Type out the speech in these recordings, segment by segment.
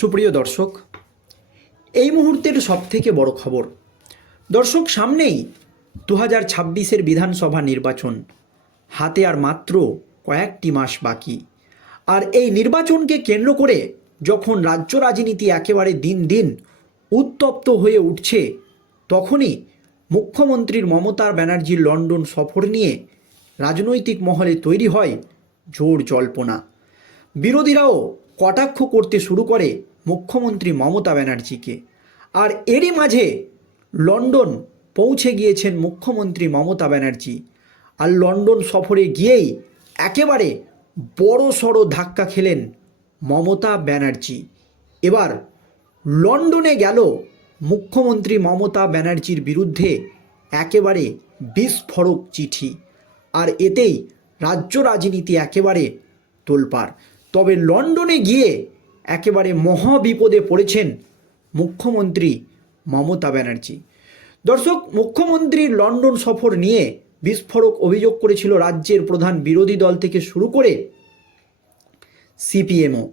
সুপ্রিয় দর্শক, এই মুহূর্তের সবথেকে বড় খবর, দর্শক সামনেই দু হাজার ছাব্বিশের বিধানসভা নির্বাচন, হাতে আর মাত্র কয়েকটি মাস বাকি। আর এই নির্বাচনকে কেন্দ্র করে যখন রাজ্য রাজনীতি একেবারে দিন দিন উত্তপ্ত হয়ে উঠছে, তখনই মুখ্যমন্ত্রীর মমতা ব্যানার্জির লন্ডন সফর নিয়ে রাজনৈতিক মহলে তৈরি হয় জোর জল্পনা। বিরোধীরাও কটাক্ষ করতে শুরু করে মুখ্যমন্ত্রী মমতা ব্যানার্জিকে। আর এরই মাঝে লন্ডন পৌঁছে গিয়েছেন মুখ্যমন্ত্রী মমতা ব্যানার্জি। আর লন্ডন সফরে গিয়েই একেবারে বড় সড়ো ধাক্কা খেলেন মমতা ব্যানার্জি। এবার লন্ডনে গেল মুখ্যমন্ত্রী মমতা ব্যানার্জির বিরুদ্ধে একেবারে বিস্ফোরক চিঠি। আর এতেই রাজ্য রাজনীতি একেবারে তোলপাড়। তবে লন্ডনে গিয়ে একেবারে মহাবিপদে পড়েছেন মুখ্যমন্ত্রী মমতা ব্যানার্জি। দর্শক মুখ্যমন্ত্রীর লন্ডন সফর নিয়ে বিস্ফোরক অভিযোগ করেছিল রাজ্যের প্রধান বিরোধী দল থেকে শুরু করে সিপিএমও।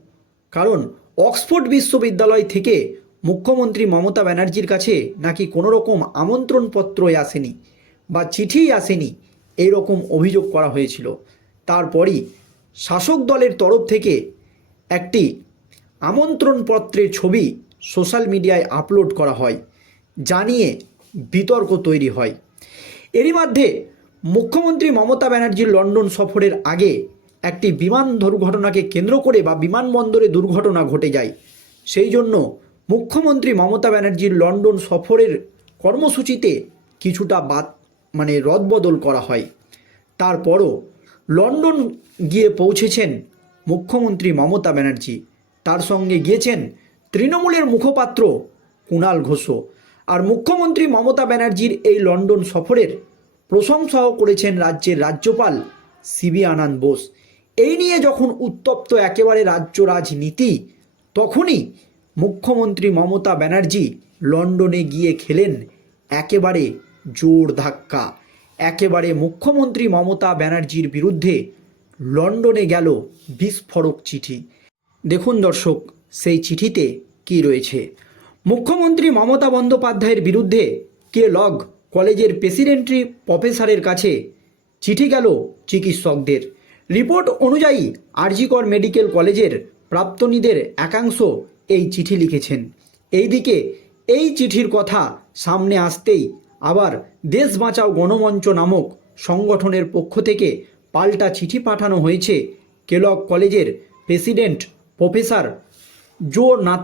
কারণ, অক্সফোর্ড বিশ্ববিদ্যালয় থেকে মুখ্যমন্ত্রী মমতা ব্যানার্জির কাছে নাকি কোনো রকম আমন্ত্রণপত্রই আসেনি বা চিঠিই আসেনি এই রকম অভিযোগ করা হয়েছিল। তারপরই শাসক দলের তরফ থেকে একটি আমন্ত্রণপত্রের ছবি সোশ্যাল মিডিয়ায় আপলোড করা হয়, জানিয়ে বিতর্ক তৈরি হয়। এরই মধ্যে মুখ্যমন্ত্রী মমতা ব্যানার্জির লন্ডন সফরের আগে একটি বিমান দুর্ঘটনাকে কেন্দ্র করে বা বিমানবন্দরে দুর্ঘটনা ঘটে যায়। সেই জন্য মুখ্যমন্ত্রী মমতা ব্যানার্জির লন্ডন সফরের কর্মসূচিতে কিছুটা বাদ মানে রদবদল করা হয়। তারপরও লন্ডন গিয়ে পৌঁছেছেন মুখ্যমন্ত্রী মমতা ব্যানার্জি। তার সঙ্গে গিয়েছেন তৃণমূলের মুখপাত্র কুণাল ঘোষও। আর মুখ্যমন্ত্রী মমতা ব্যানার্জির এই লন্ডন সফরের প্রশংসাও করেছেন রাজ্যের রাজ্যপাল সিবি আনন্দ বোস। এই নিয়ে যখন উত্তপ্ত একেবারে রাজ্য রাজনীতি, তখনই মুখ্যমন্ত্রী মমতা ব্যানার্জি লন্ডনে গিয়ে খেলেন একেবারে জোর ধাক্কা। একেবারে মুখ্যমন্ত্রী মমতা ব্যানার্জির বিরুদ্ধে লন্ডনে গেল বিস্ফোরক চিঠি। দেখুন দর্শক, সেই চিঠিতে কি রয়েছে? মুখ্যমন্ত্রী মমতা বন্দ্যোপাধ্যায়ের বিরুদ্ধে কে লগ কলেজের প্রেসিডেন্ট্রি প্রফেসরের কাছে চিঠি গেল চিকিৎসকদের। রিপোর্ট অনুযায়ী আরজিকর মেডিকেল কলেজের প্রাপ্তনীদের একাংশ এই চিঠি লিখেছেন। এইদিকে এই চিঠির কথা সামনে আসতেই আবার দেশ বাঁচাও গণমঞ্চ নামক সংগঠনের পক্ষ থেকে পাল্টা চিঠি পাঠানো হয়েছে কেলক কলেজের প্রেসিডেন্ট প্রফেসর জো না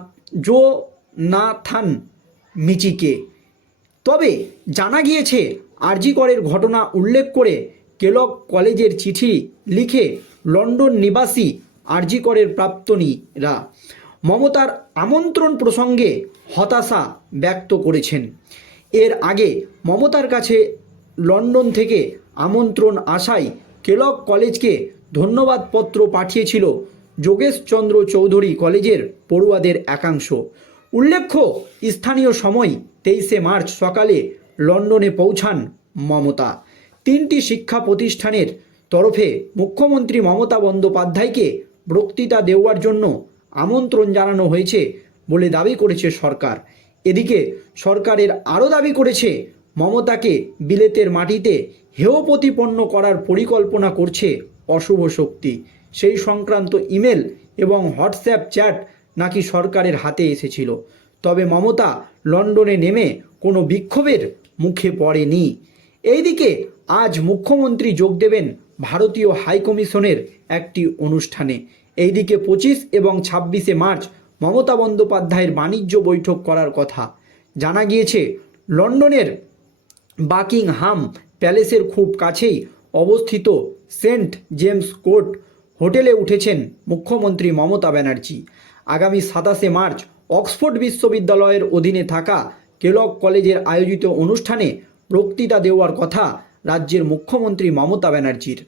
জো নাথান মিচিকে। তবে জানা গিয়েছে আরজিকরের ঘটনা উল্লেখ করে কেলক কলেজের চিঠি লিখে লন্ডন নিবাসী আরজিকরের প্রাক্তনীরা মমতার আমন্ত্রণ প্রসঙ্গে হতাশা ব্যক্ত করেছেন। এর আগে মমতার কাছে লন্ডন থেকে আমন্ত্রণ আসায় কেলক কলেজকে ধন্যবাদপত্র পাঠিয়েছিল যোগেশচন্দ্র চৌধুরী কলেজের পড়ুয়াদের একাংশ। উল্লেখ্য, স্থানীয় সময় তেইশে মার্চ সকালে লন্ডনে পৌঁছান মমতা। তিনটি শিক্ষা প্রতিষ্ঠানের তরফে মুখ্যমন্ত্রী মমতা বন্দ্যোপাধ্যায়কে বক্তৃতা দেওয়ার জন্য আমন্ত্রণ জানানো হয়েছে বলে দাবি করেছে সরকার। এদিকে সরকারের আরও দাবি করেছে, মমতাকে বিলেতের মাটিতে হেয় প্রতিপন্ন করার পরিকল্পনা করছে অশুভ শক্তি। সেই সংক্রান্ত ইমেল এবং হোয়াটসঅ্যাপ চ্যাট নাকি সরকারের হাতে এসেছিল। তবে মমতা লন্ডনে নেমে কোনো বিক্ষোভের মুখে পড়েনি। এইদিকে আজ মুখ্যমন্ত্রী যোগ দেবেন ভারতীয় হাইকমিশনের একটি অনুষ্ঠানে। এইদিকে পঁচিশ এবং ছাব্বিশে মার্চ মমতা বন্দ্যোপাধ্যায়ের বাণিজ্য বৈঠক করার কথা। জানা গিয়েছে, লন্ডনের বাকিংহাম প্যালেসের খুব কাছেই অবস্থিত সেন্ট জেমস কোর্ট হোটেলে উঠেছেন মুখ্যমন্ত্রী মমতা ব্যানার্জি। আগামী সাতাশে মার্চ অক্সফোর্ড বিশ্ববিদ্যালয়ের অধীনে থাকা কেলক কলেজের আয়োজিত অনুষ্ঠানে বক্তৃতা দেওয়ার কথা রাজ্যের মুখ্যমন্ত্রী মমতা ব্যানার্জির।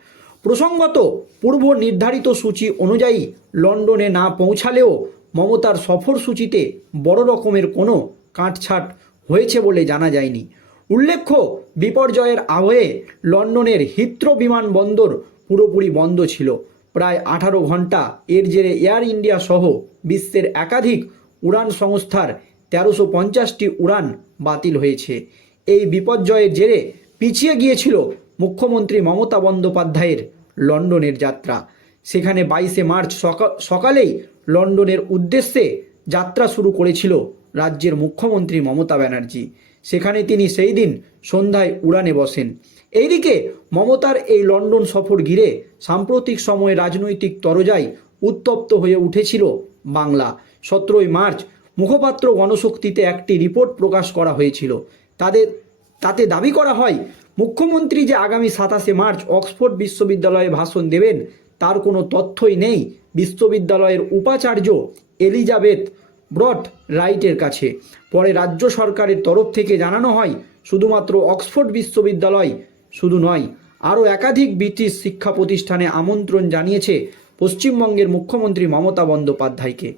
প্রসঙ্গত, পূর্ব নির্ধারিত সূচি অনুযায়ী লন্ডনে না পৌঁছালেও মমতার সফর সূচিতে বড় রকমের কোনো কাটছাট হয়েছে বলে জানা যায়নি। উল্লেখ্য, বিপর্যয়ের আবহে লন্ডনের হিত্র বিমানবন্দর পুরোপুরি বন্ধ ছিল। প্রায় আঠারো ঘণ্টা। এর জেরে এয়ার ইন্ডিয়া সহ বিশ্বের একাধিক উড়ান সংস্থার তেরোশো পঞ্চাশটি উড়ান বাতিল হয়েছে। এই বিপর্যয়ের জেরে পিছিয়ে গিয়েছিল মুখ্যমন্ত্রী মমতা বন্দ্যোপাধ্যায়ের লন্ডনের যাত্রা। সেখানে বাইশে মার্চ সকা- সকালেই লন্ডনের উদ্দেশ্যে যাত্রা শুরু করেছিল রাজ্যের মুখ্যমন্ত্রী মমতা ব্যানার্জি। সেখানে তিনি সেই দিন সন্ধ্যায় উড়ানে বসেন। এইদিকে মমতার এই লন্ডন সফর ঘিরে সাম্প্রতিক সময়ে রাজনৈতিক তরজায় উত্তপ্ত হয়ে উঠেছিল বাংলা। সতেরোই মার্চ মুখপাত্র গণশক্তিতে একটি রিপোর্ট প্রকাশ করা হয়েছিল। তাদের, তাতে দাবি করা হয়, মুখ্যমন্ত্রী যে আগামী সাতাশে মার্চ অক্সফোর্ড বিশ্ববিদ্যালয়ে ভাষণ দেবেন, তার কোনো তথ্যই নেই। বিশ্ববিদ্যালয়ের উপাচার্য এলিজাবেথ ব্রট রাইটের কাছে। পরে রাজ্য সরকারের তরফ থেকে জানানো হয়, শুধুমাত্র অক্সফোর্ড বিশ্ববিদ্যালয় শুধু নয়, আরও একাধিক ব্রিটিশ শিক্ষা প্রতিষ্ঠানে আমন্ত্রণ জানিয়েছে পশ্চিমবঙ্গের মুখ্যমন্ত্রী মমতা বন্দ্যোপাধ্যায়কে।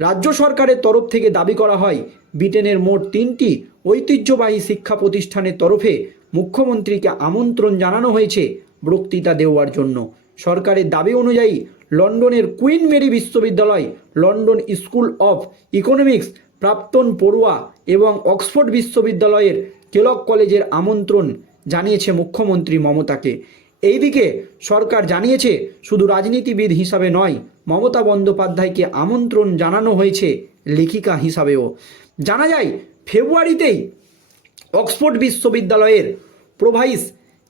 রাজ্য সরকারের তরফ থেকে দাবি করা হয়, ব্রিটেনের মোট তিনটি ঐতিহ্যবাহী শিক্ষা প্রতিষ্ঠানের তরফে মুখ্যমন্ত্রীকে আমন্ত্রণ জানানো হয়েছে বক্তৃতা দেওয়ার জন্য। সরকারের দাবি অনুযায়ী লন্ডনের কুইন মেরি বিশ্ববিদ্যালয়, লন্ডন স্কুল অফ ইকোনমিক্স, প্রাক্তন পড়ুয়া এবং অক্সফোর্ড বিশ্ববিদ্যালয়ের কেলক কলেজের আমন্ত্রণ জানিয়েছে মুখ্যমন্ত্রী মমতাকে। এইদিকে সরকার জানিয়েছে, শুধু রাজনীতিবিদ হিসাবে নয়, মমতা বন্দ্যোপাধ্যায়কে আমন্ত্রণ জানানো হয়েছে লেখিকা হিসাবেও। জানা যায়, ফেব্রুয়ারিতেই অক্সফোর্ড বিশ্ববিদ্যালয়ের প্রোভাইস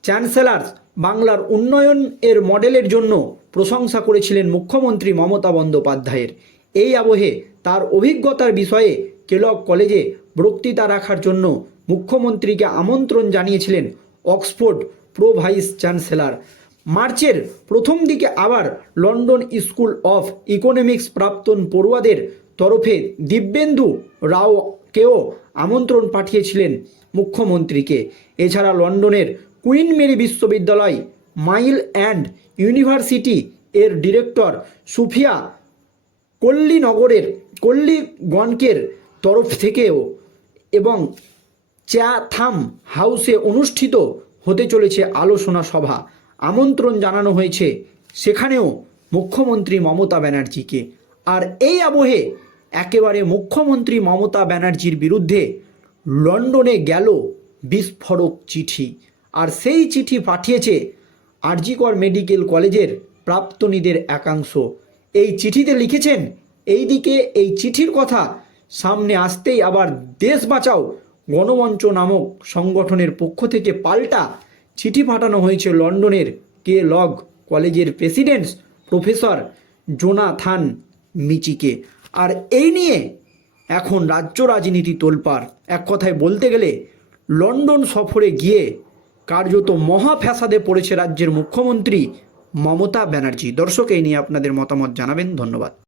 চ্যান্সেলার বাংলার উন্নয়ন এর মডেলের জন্য প্রশংসা করেছিলেন মুখ্যমন্ত্রী মমতা বন্দ্যোপাধ্যায়ের। এই আবহে তার অভিজ্ঞতার বিষয়ে কেলক কলেজে বক্তৃতা রাখার জন্য মুখ্যমন্ত্রীকে আমন্ত্রণ জানিয়েছিলেন অক্সফোর্ড প্রো ভাইস চ্যান্সেলর। মার্চের প্রথম দিকে আবার লন্ডন স্কুল অফ ইকোনমিক্স প্রাক্তন পড়ুয়াদের তরফে দিব্যেন্দু রাওকেও আমন্ত্রণ পাঠিয়েছিলেন মুখ্যমন্ত্রীকে। এছাড়া লন্ডনের কুইন মেরি বিশ্ববিদ্যালয় মাইল অ্যান্ড ইউনিভার্সিটি এর ডিরেক্টর সুফিয়া কল্লিনগরের কল্লিগণকের তরফ থেকেও এবং চ্যাথাম হাউসে অনুষ্ঠিত হতে চলেছে আলোচনা সভা। আমন্ত্রণ জানানো হয়েছে সেখানেও মুখ্যমন্ত্রী মমতা ব্যানার্জিকে। আর এই আবহে একেবারে মুখ্যমন্ত্রী মমতা ব্যানার্জির বিরুদ্ধে লন্ডনে গেল বিস্ফোরক চিঠি। আর সেই চিঠি পাঠিয়েছে আরজিকর মেডিকেল কলেজের প্রাক্তনীদের একাংশ। এই চিঠিতে লিখেছেন এইদিকে এই চিঠির কথা সামনে আসতেই আবার দেশ বাঁচাও। গণমঞ্চ নামক সংগঠনের পক্ষ থেকে পাল্টা চিঠি পাঠানো হয়েছে লন্ডনের কে লগ কলেজের প্রেসিডেন্ট প্রফেসর জোনাথান মিচিকে। আর এই নিয়ে এখন রাজ্য রাজনীতি তোলপাড়। এক কথায় বলতে গেলে লন্ডন সফরে গিয়ে কার্যত মহা ফ্যাসাদে পড়েছে রাজ্যের মুখ্যমন্ত্রী মমতা ব্যানার্জি। দর্শক, এই নিয়ে আপনাদের মতামত জানাবেন। ধন্যবাদ।